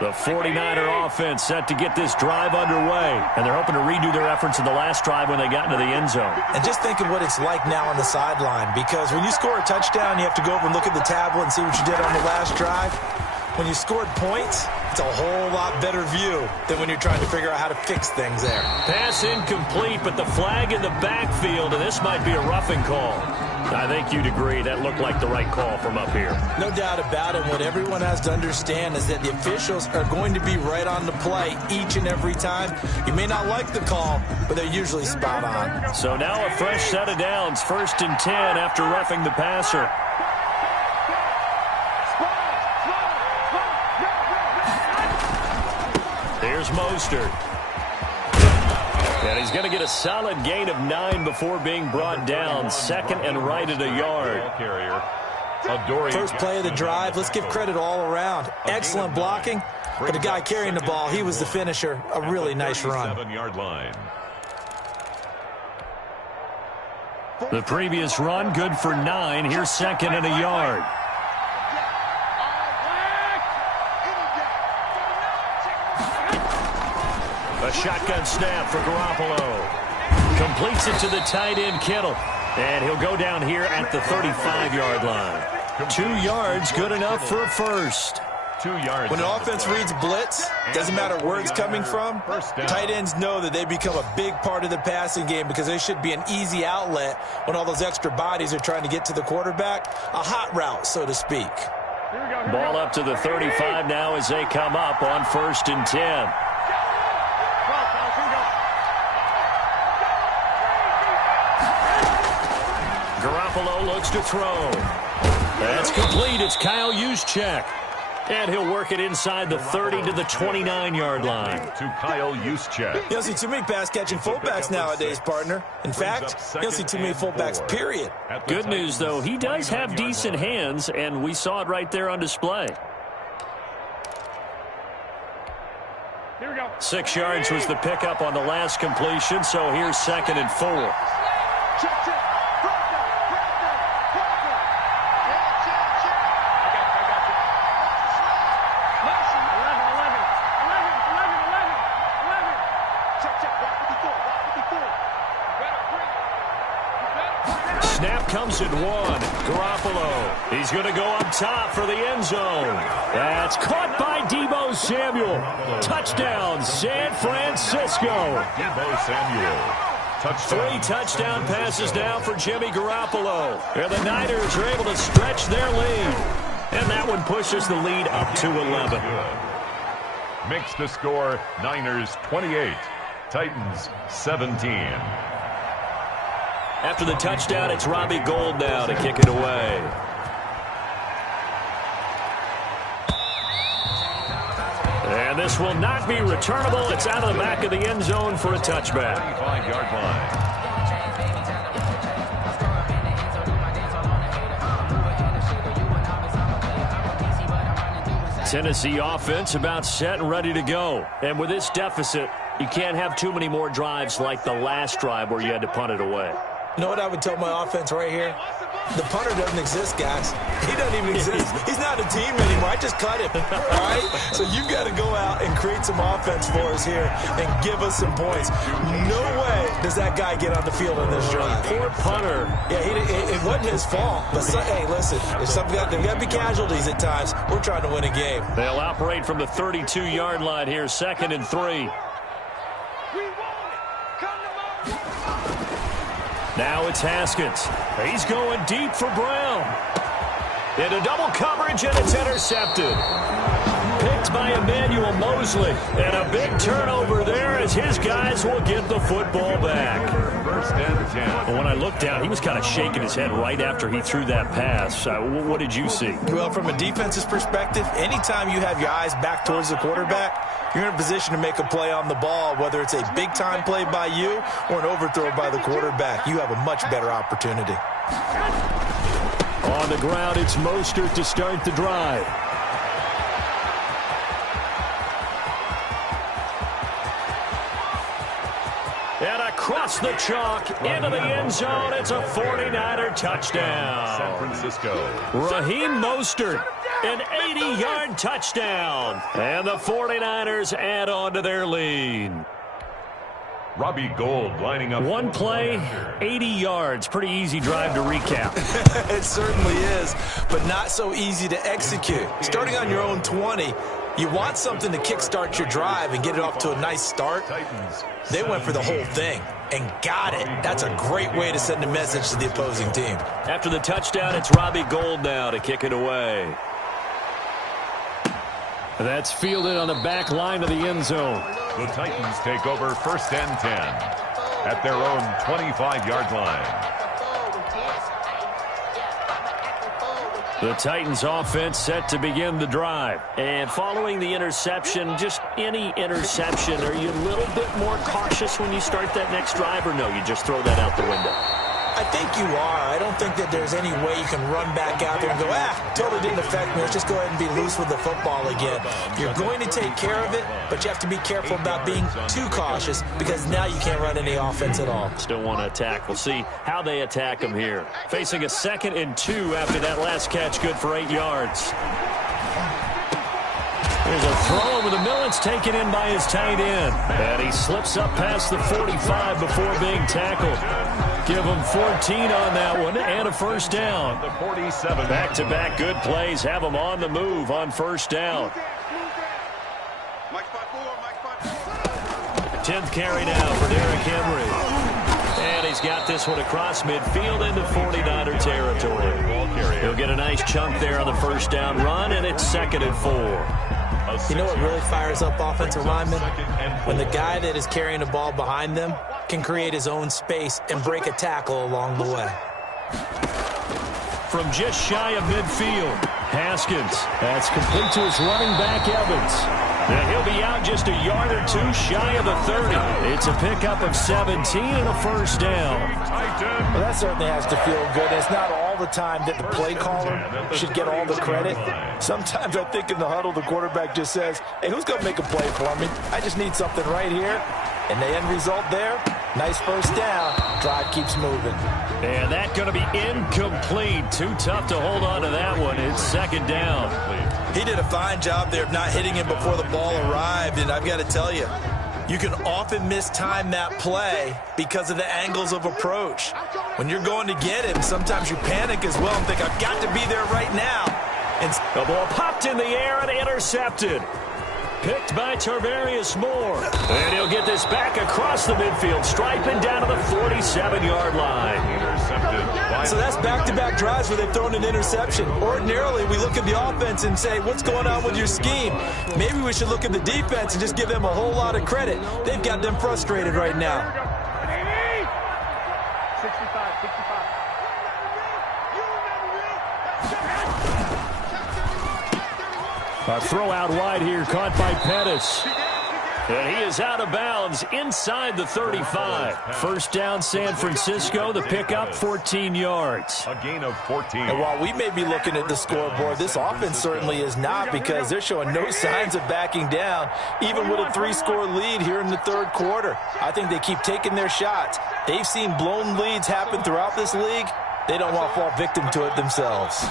The 49er offense set to get this drive underway. And they're hoping to redo their efforts in the last drive when they got into the end zone. And just think of what it's like now on the sideline, because when you score a touchdown, you have to go over and look at the tablet and see what you did on the last drive. When you scored points, it's a whole lot better view than when you're trying to figure out how to fix things there. Pass incomplete, but the flag in the backfield, and this might be a roughing call. I think you'd agree that looked like the right call from up here. No doubt about it. What everyone has to understand is that the officials are going to be right on the play each and every time. You may not like the call, but they're usually spot on. So now a fresh set of downs, 1st and 10 after roughing the passer. Here's Mostert. And he's going to get a solid gain of 9 before being brought down. 2nd and right at a yard. First play of the drive. Let's give credit all around. Excellent blocking. But the guy carrying the ball, he was the finisher. A really nice run. The previous run, good for 9. Here's 2nd and a yard. A shotgun snap for Garoppolo. Completes it to the tight end, Kittle. And he'll go down here at the 35-yard line. 2 yards, good enough for a first. 2 yards. When an offense reads blitz, doesn't matter where it's coming from, tight ends know that they become a big part of the passing game because they should be an easy outlet when all those extra bodies are trying to get to the quarterback. A hot route, so to speak. Ball up to the 35 now as they come up on 1st and 10. Garoppolo looks to throw. That's complete. It's Kyle Juszczyk. And he'll work it inside the 30 to the 29-yard line. To Kyle Juszczyk. You don't see too many pass-catching fullbacks nowadays, partner. In fact, you don't see too many fullbacks, period. Good news, though, he does have decent hands, and we saw it right there on display. 6 yards was the pickup on the last completion, so here's 2nd and 4. Snap comes at 1. Garoppolo. He's going to go up top for the end zone. That's caught by Deebo Samuel. Touchdown, San Francisco. Deebo Samuel. Touchdown. 3 touchdown passes now for Jimmy Garoppolo. And the Niners are able to stretch their lead. And that one pushes the lead up to 11. Makes the score Niners 28, Titans 17. After the touchdown, it's Robbie Gould now to kick it away. And this will not be returnable. It's out of the back of the end zone for a touchback. 25-yard line. Tennessee offense about set and ready to go. And with this deficit, you can't have too many more drives like the last drive where you had to punt it away. You know what I would tell my offense right here? The punter doesn't exist, guys. He doesn't even exist. He's not a team anymore. I just cut him. All right? So you've got to go out and create some offense for us here and give us some points. No way does that guy get on the field on this drive. Poor punter. Yeah, it wasn't his fault. But, hey, listen, there's got to be casualties at times. We're trying to win a game. They'll operate from the 32-yard line here, 2nd and 3. Now it's Haskins. He's going deep for Brown. Into double coverage, and it's intercepted. Picked by Emmanuel Mosley. And a big turnover there as his guys will get the football back. 1st and 10. When I looked down, he was kind of shaking his head right after he threw that pass. What did you see? Well, from a defense's perspective, anytime you have your eyes back towards the quarterback, you're in a position to make a play on the ball, whether it's a big-time play by you or an overthrow by the quarterback. You have a much better opportunity. On the ground, it's Mostert to start the drive. And across the chalk, into the end zone, it's a 49er touchdown. San Francisco. Raheem Mostert, an 80-yard touchdown. And the 49ers add on to their lead. Robbie Gould lining up. One play, 80 yards. Pretty easy drive to recap. It certainly is, but not so easy to execute. Starting on your own 20, you want something to kickstart your drive and get it off to a nice start. They went for the whole thing and got it. That's a great way to send a message to the opposing team. After the touchdown, it's Robbie Gould now to kick it away. That's fielded on the back line of the end zone. The Titans take over 1st and 10 at their own 25-yard line. The Titans offense set to begin the drive. And following the interception, just any interception, are you a little bit more cautious when you start that next drive, or no, you just throw that out the window? I think you are. I don't think that there's any way you can run back out there and go, totally didn't affect me. Let's just go ahead and be loose with the football again. You're going to take care of it, but you have to be careful about being too cautious because now you can't run any offense at all. Still want to attack. We'll see how they attack them here. Facing a 2nd and 2 after that last catch, good for 8 yards. There's a throw over the middle. It's taken in by his tight end. And he slips up past the 45 before being tackled. Give him 14 on that one and a 1st down. The 47. Back-to-back good plays have him on the move on 1st down. 10th carry now for Derrick Henry. And he's got this one across midfield into 49er territory. He'll get a nice chunk there on the 1st down run, and it's 2nd and 4. You know what really fires up offensive linemen? When the guy that is carrying the ball behind them can create his own space and break a tackle along the way. From just shy of midfield, Haskins. That's complete to his running back, Evans. And he'll be out just a yard or 2 shy of the 30. It's a pickup of 17 and a 1st down. Well, that certainly has to feel good. It's not all the time that the play caller should get all the credit. Sometimes I think in the huddle, the quarterback just says, hey, who's going to make a play for me? I just need something right here. And the end result there, nice 1st down. Drive keeps moving. And that's going to be incomplete. Too tough to hold on to that one. It's 2nd down. He did a fine job there of not hitting him before the ball arrived. And I've got to tell you, you can often mistime that play because of the angles of approach. When you're going to get him, sometimes you panic as well and think, I've got to be there right now. And the ball popped in the air and intercepted. Picked by Tarvarius Moore. And he'll get this back across the midfield, striping down to the 47-yard line. Intercepted. So that's back-to-back drives where they've thrown an interception. Ordinarily, we look at the offense and say, what's going on with your scheme? Maybe we should look at the defense and just give them a whole lot of credit. They've got them frustrated right now. 65, 65. A throw out wide here, caught by Pettis. And he is out of bounds inside the 35. 1st down, San Francisco. The pickup, 14 yards. A gain of 14. And while we may be looking at the scoreboard, this offense certainly is not, because they're showing no signs of backing down, even with a 3-score lead here in the 3rd quarter. I think they keep taking their shots. They've seen blown leads happen throughout this league. They don't want to fall victim to it themselves.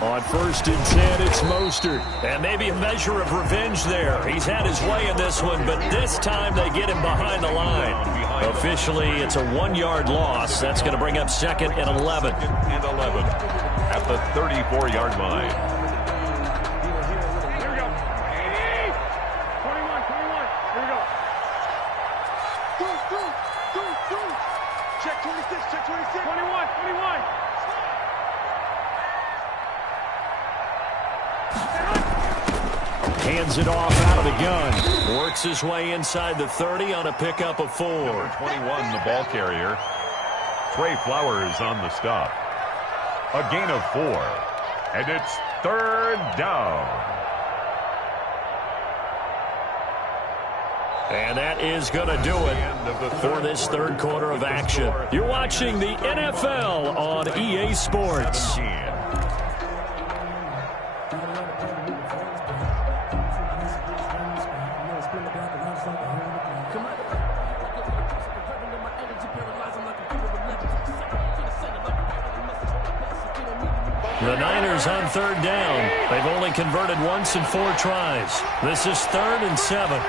On 1st and 10, it's Mostert. And maybe a measure of revenge there. He's had his way in this one, but this time they get him behind the line. Officially, it's a 1-yard loss. That's going to bring up 2nd and 11. 2nd and 11 at the 34-yard line. Here we go. 21, 21. Here we go. Check 26, check 26. 21, 21. Hands it off out of the gun. Works his way inside the 30 on a pickup of 4. Number 21, the ball carrier. Trey Flowers on the stop. A gain of 4. And it's 3rd down. And that is going to do it for this third quarter of action. You're watching the NFL on EA Sports. The Niners on third down. They've only converted once in 4 tries. This is 3rd and 7.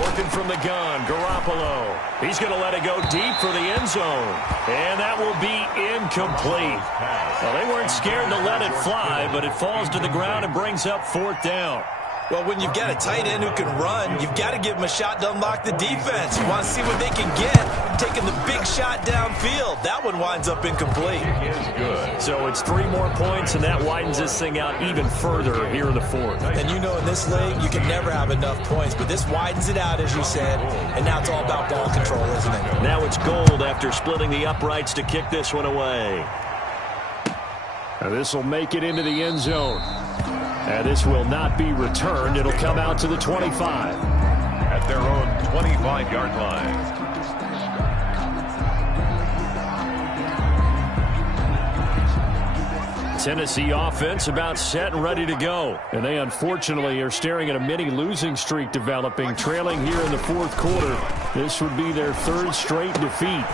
Working from the gun, Garoppolo. He's going to let it go deep for the end zone. And that will be incomplete. Well, they weren't scared to let it fly, but it falls to the ground and brings up 4th down. Well, when you've got a tight end who can run, you've got to give him a shot to unlock the defense. You want to see what they can get, taking the big shot downfield. That one winds up incomplete. Good. So it's 3 more points, and that widens this thing out even further here in the 4th. And you know in this league, you can never have enough points, but this widens it out, as you said, and now it's all about ball control, isn't it? Now it's Gold after splitting the uprights to kick this one away. This will make it into the end zone. And this will not be returned. It'll come out to the 25. At their own 25-yard line. Tennessee offense about set and ready to go. And they unfortunately are staring at a mini losing streak developing, trailing here in the 4th quarter. This would be their 3rd straight defeat.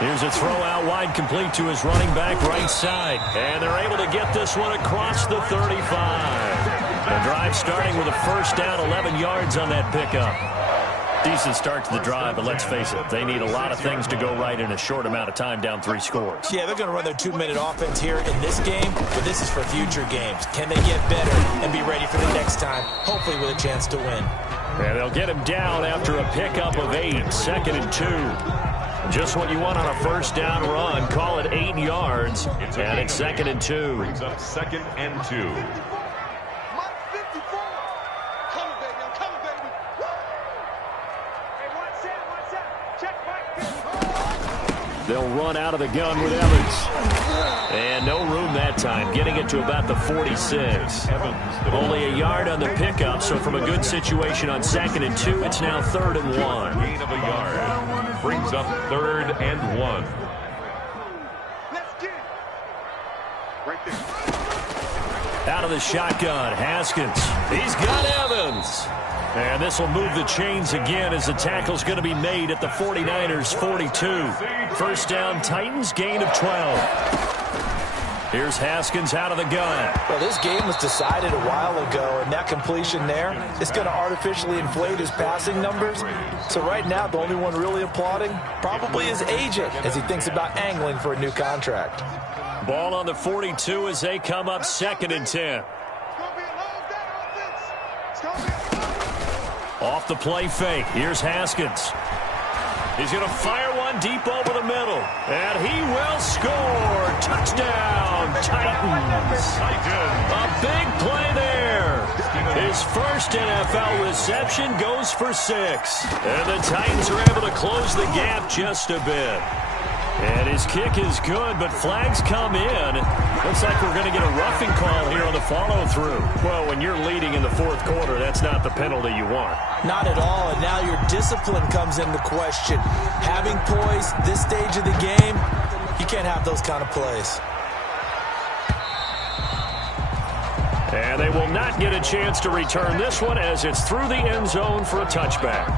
Here's a throw out wide, complete to his running back right side. And they're able to get this one across the 35. The drive starting with a 1st down, 11 yards on that pickup. Decent start to the drive, but let's face it, they need a lot of things to go right in a short amount of time, down 3 scores. Yeah, they're going to run their 2-minute offense here in this game, but this is for future games. Can they get better and be ready for the next time, hopefully with a chance to win? And they'll get him down after a pickup of 8, 2nd and 2. Just what you want on a 1st down run. Call it 8 yards, and it's 2nd and 2. Brings up 2nd and 2. They'll run out of the gun with Evans. And no room that time, getting it to about the 46. Only a yard on the pickup, so from a good situation on 2nd and 2, it's now 3rd and 1. Gain of a yard. Brings up 3rd and 1. Let's get it. Right there. Out of the shotgun, Haskins. He's got Evans. And this will move the chains again as the tackle's going to be made at the 49ers' 42. 1st down, Titans, gain of 12. Here's Haskins out of the gun. Well, this game was decided a while ago, and that completion there is going to artificially inflate his passing numbers. So right now, the only one really applauding probably his agent as he thinks about angling for a new contract. Ball on the 42 as they come up 2nd and 10. Off the play fake. Here's Haskins. He's going to fire one deep over the middle. And he will score. Touchdown, Titans. A big play there. His first NFL reception goes for 6. And the Titans are able to close the gap just a bit. And his kick is good, but flags come in. Looks like we're going to get a roughing call here on the follow-through. Well, when you're leading in the 4th quarter, that's not the penalty you want. Not at all, and now your discipline comes into question. Having poise this stage of the game, you can't have those kind of plays. And they will not get a chance to return this one as it's through the end zone for a touchback.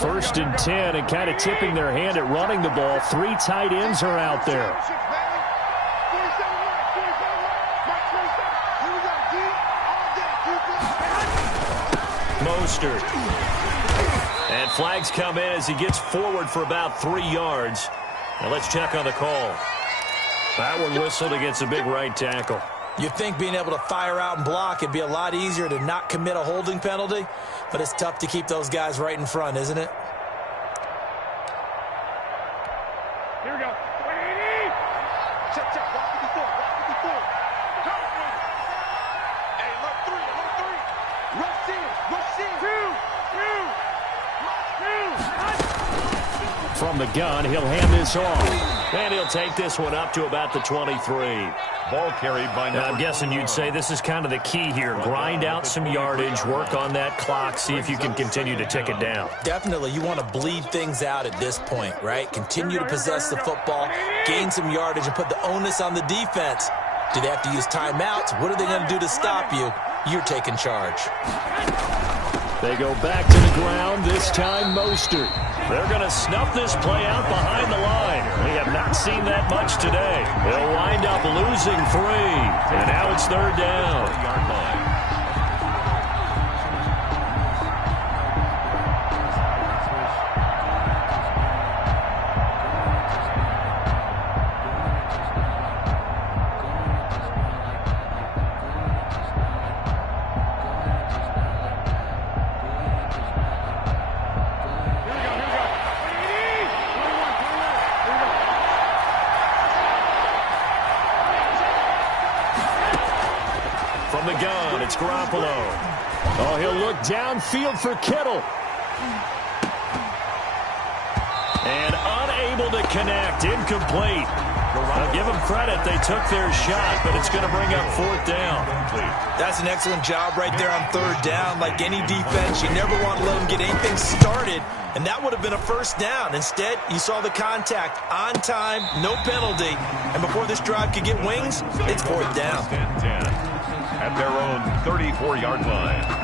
1st and 10, and kind of tipping their hand at running the ball. 3 tight ends are out there. Mostert. And flags come in as he gets forward for about 3 yards. Now let's check on the call. That one whistled against a big right tackle. You'd think being able to fire out and block it'd be a lot easier to not commit a holding penalty, but it's tough to keep those guys right in front, isn't it? Here we go. Check. Block 54. Hey, look 3. Rush in. 2. from the gun. He'll hand this off. And he'll take this one up to about the 23. Ball carried by now, I'm guessing you'd say this is kind of the key here. Grind out some yardage, work on that clock, see if you can continue to tick it down. Definitely, you want to bleed things out at this point, right? Continue to possess the football, gain some yardage, and put the onus on the defense. Do they have to use timeouts? What are they going to do to stop you? You're taking charge. They go back to the ground, this time Mostert. They're going to snuff this play out behind the line. We have not seen that much today. They'll wind up losing 3. And now it's 3rd down. Oh, he'll look downfield for Kittle. And unable to connect. Incomplete. I'll give them credit. They took their shot, but it's going to bring up 4th down. That's an excellent job right there on 3rd down. Like any defense, you never want to let them get anything started, and that would have been a 1st down. Instead, you saw the contact on time, no penalty, and before this drive could get wings, it's 4th down. At their own 34-yard line.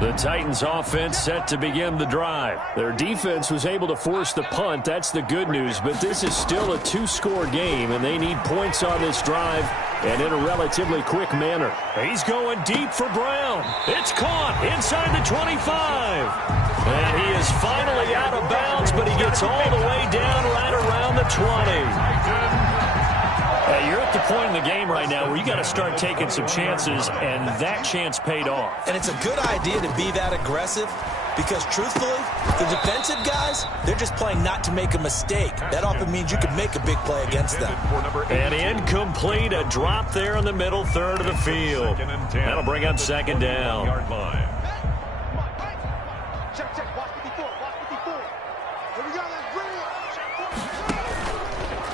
The Titans offense set to begin the drive. Their defense was able to force the punt. That's the good news, but this is still a 2-score game, and they need points on this drive and in a relatively quick manner. He's going deep for Brown. It's caught inside the 25. And he is finally out of bounds, but he gets all the way down right around the 20. You're at the point in the game right now where you got to start taking some chances, and that chance paid off. And it's a good idea to be that aggressive because, truthfully, the defensive guys, they're just playing not to make a mistake. That often means you can make a big play against them. And incomplete, a drop there in the middle third of the field. That'll bring up 2nd down.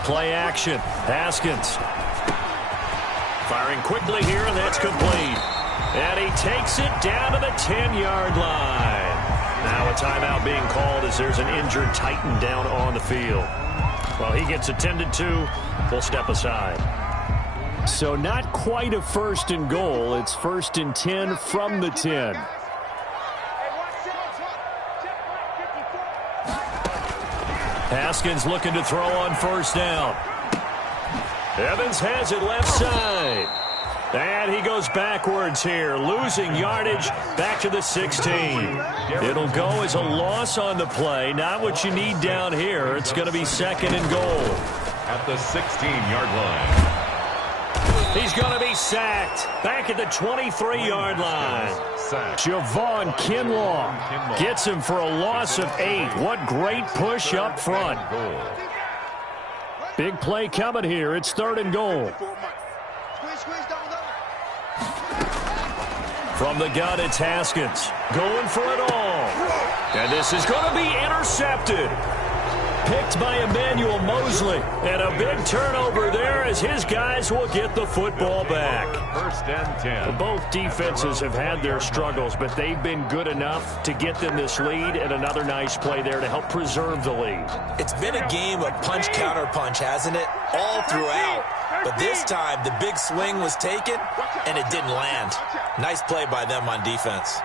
Play action. Haskins. Firing quickly here, and that's complete. And he takes it down to the 10-yard line. Now a timeout being called as there's an injured Titan down on the field. Well, he gets attended to. We'll step aside. So not quite a 1st and goal. It's 1st and 10 from the 10. Haskins looking to throw on 1st down. Evans has it left side. And he goes backwards here, losing yardage back to the 16. It'll go as a loss on the play. Not what you need down here. It's going to be 2nd and goal. At the 16-yard line. He's going to be sacked back at the 23-yard line. Javon Kinlaw gets him for a loss of 8. What great push up front. Big play coming here. It's 3rd and goal. From the gun, it's Haskins. Going for it all. And this is going to be intercepted. Picked by Emmanuel Mosley. And a big turnover there as his guys will get the football back. 1st and 10. Both defenses have had their struggles, but they've been good enough to get them this lead, and another nice play there to help preserve the lead. It's been a game of punch-counter-punch, hasn't it? All throughout. But this time, the big swing was taken, and it didn't land. Nice play by them on defense.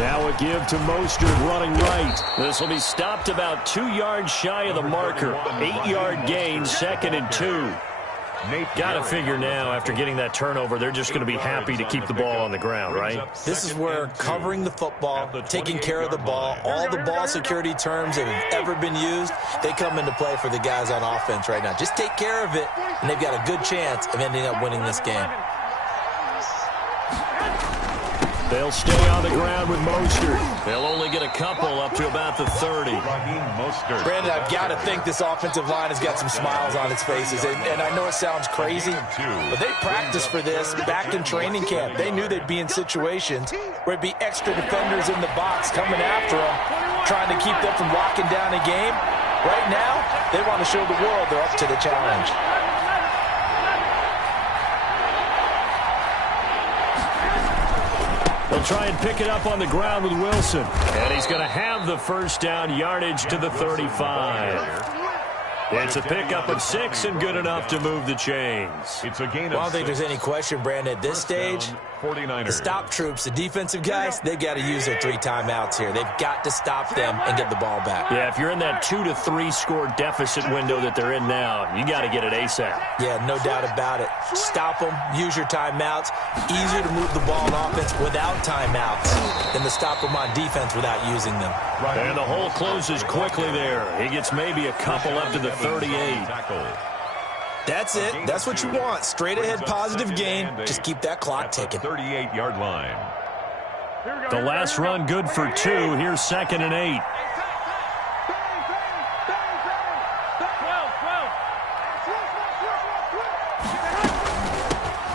Now a give to Mostert running right. This will be stopped about 2 yards shy of the marker. 8-yard gain, 2nd and 2. Got to figure now, after getting that turnover, they're just going to be happy to keep the ball on the ground, right? This is where covering the football, taking care of the ball, all the ball security terms that have ever been used, they come into play for the guys on offense right now. Just take care of it, and they've got a good chance of ending up winning this game. They'll stay on the ground with Mostert. They'll only get a couple up to about the 30. Brandon, I've got to think this offensive line has got some smiles on its faces. And I know it sounds crazy, but they practiced for this back in training camp. They knew they'd be in situations where it'd be extra defenders in the box coming after them, trying to keep them from locking down a game. Right now, they want to show the world they're up to the challenge. They'll try and pick it up on the ground with Wilson. And he's going to have the first down, yardage to the 35. It's a pickup of 6 and good enough to move the chains. It's a gain of I don't think there's any question, Brandon, at this stage. 49ers. The stop troops, the defensive guys, they've got to use their 3 timeouts here. They've got to stop them and get the ball back. Yeah, if you're in that 2 to 3 score deficit window that they're in now, you got to get it ASAP. Yeah, no doubt about it. Stop them, use your timeouts. Easier to move the ball on offense without timeouts than to stop them on defense without using them. And the hole closes quickly there. He gets maybe a couple up to the 38. That's it. That's what you want. Straight ahead positive gain. Just keep that clock ticking. 38-yard line. The last run good for 2. Here's 2nd and 8.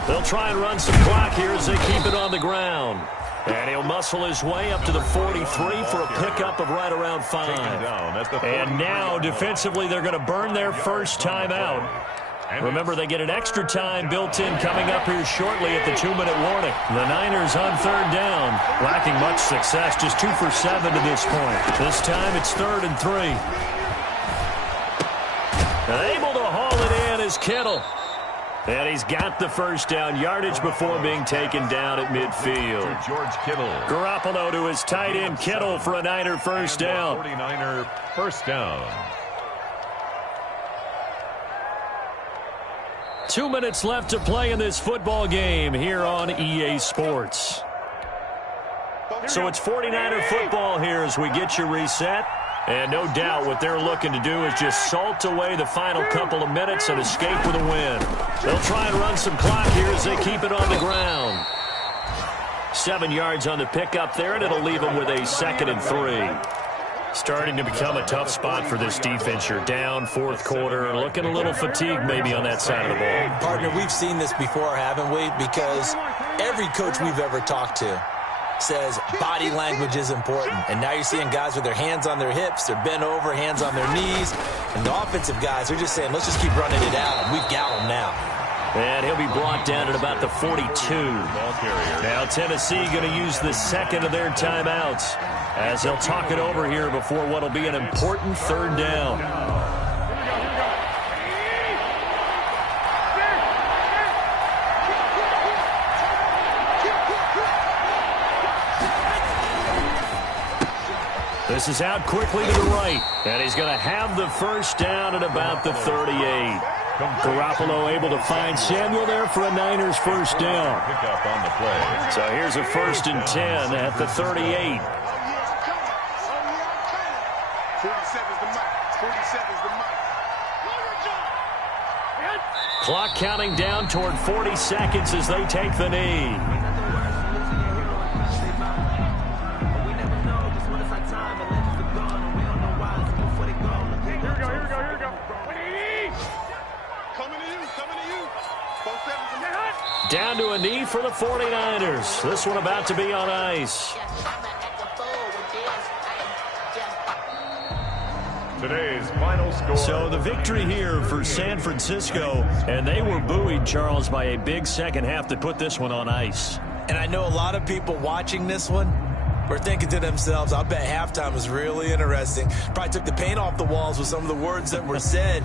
They'll try and run some clock here as they keep it on the ground. And he'll muscle his way up to the 43 for a pickup of right around 5. And now, defensively, they're going to burn their first time out. Remember, they get an extra time built in coming up here shortly at the 2-minute warning. The Niners on 3rd down, lacking much success, just 2 for 7 to this point. This time it's 3rd and 3. Able to haul it in is Kittle. And he's got the first down, yardage before being taken down at midfield. George Kittle. Garoppolo to his tight end Kittle for a Niner first down. 49er first down. 2 minutes left to play in this football game here on EA Sports. So it's 49er football here as we get you reset. And no doubt what they're looking to do is just salt away the final couple of minutes and escape with a win. They'll try and run some clock here as they keep it on the ground. 7 yards on the pickup there, and it'll leave them with a 2nd and 3. Starting to become a tough spot for this defense. You're down 4th quarter, looking a little fatigued maybe on that side of the ball. Partner, we've seen this before, haven't we? Because every coach we've ever talked to says body language is important. And now you're seeing guys with their hands on their hips, they're bent over, hands on their knees. And the offensive guys are just saying, let's just keep running it out, and we've got them now. And he'll be brought down at about the 42. Now Tennessee going to use the 2nd of their timeouts as they'll talk it over here before what will be an important 3rd down. This is out quickly to the right, and he's going to have the first down at about the 38. Garoppolo able to find Samuel there for a Niners first down. Pickup on the play. So here's a 1st and 10 at the 38. 47's the mark. 47's the mark. Clock counting down toward 40 seconds as they take the knee. Down to a knee for the 49ers. This one about to be on ice. Today's final score. So the victory here for San Francisco, and they were buoyed, Charles, by a big second half that put this one on ice. And I know a lot of people watching this one were thinking to themselves, I bet halftime was really interesting. Probably took the paint off the walls with some of the words that were said.